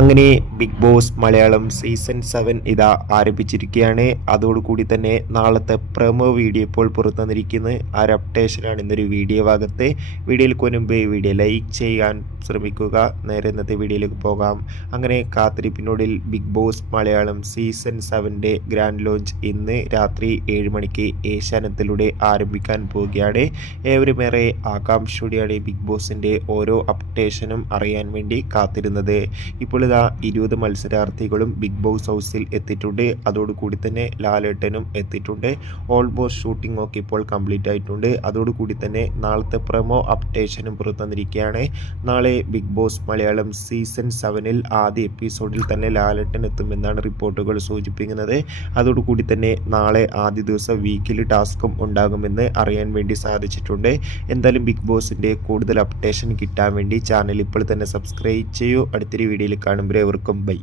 അങ്ങനെ big boss Malayalam season 7 ഇതാ ആരംഭിച്ചിരിക്കുകയാണ്. അതോടുകൂടി തന്നെ നാളത്തെ പ്രൊമോ വീഡിയോ ഇപ്പോൾ പുറത്തു വന്നിരിക്കുന്നത്. ആ ഒരു അപ്ഡേഷനാണ് ഇന്നൊരു വീഡിയോ ഭാഗത്ത്. വീഡിയോയിൽ മുൻപ് വീഡിയോ ലൈക്ക് ചെയ്യാൻ ശ്രമിക്കുക. നേരെ ഇന്നത്തെ വീഡിയോയിലേക്ക് പോകാം. അങ്ങനെ കാത്തിരിപ്പിനോടിൽ big boss Malayalam season 7 grand launch ഇന്ന് രാത്രി 7 മണിക്ക് ഏഷ്യാനെറ്റിലൂടെ ആരംഭിക്കാൻ പോവുകയാണ്. ഏവരുമേറെ ആകാംക്ഷയോടെയാണ് ബിഗ് ബോസിൻ്റെ ഓരോ അപ്ഡേഷനും അറിയാൻ വേണ്ടി കാത്തിരുന്നത്. ഇപ്പോൾ ഇതാ 20 മത്സരാർത്ഥികളും ബിഗ് ബോസ് ഹൗസിൽ എത്തിയിട്ടുണ്ട്. അതോടുകൂടി തന്നെ ലാലേട്ടനും എത്തിയിട്ടുണ്ട്. ഓൾമോസ്റ്റ് ഷൂട്ടിംഗ് ഒക്കെ ഇപ്പോൾ കംപ്ലീറ്റ് ആയിട്ടുണ്ട്. അതോടുകൂടി തന്നെ നാളത്തെ പ്രൊമോ അപ്ഡേഷനും പുറത്തുവന്നിരിക്കുകയാണ്. നാളെ ബിഗ് ബോസ് മലയാളം സീസൺ 7 ആദ്യ എപ്പിസോഡിൽ തന്നെ ലാലേട്ടൻ എത്തുമെന്നാണ് റിപ്പോർട്ടുകൾ സൂചിപ്പിക്കുന്നത്. അതോടുകൂടി തന്നെ നാളെ ആദ്യ ദിവസം വീക്കിലി ടാസ്കും ഉണ്ടാകുമെന്ന് അറിയാൻ വേണ്ടി സാധിച്ചിട്ടുണ്ട്. എന്തായാലും ബിഗ് ബോസിൻ്റെ കൂടുതൽ അപ്ഡേഷൻ കിട്ടാൻ വേണ്ടി ചാനൽ ഇപ്പോൾ തന്നെ സബ്സ്ക്രൈബ് ചെയ്യൂ. അടുത്തൊരു വീഡിയോയിൽ കാണുമ്പോൾ ഏവർക്കും ബൈ.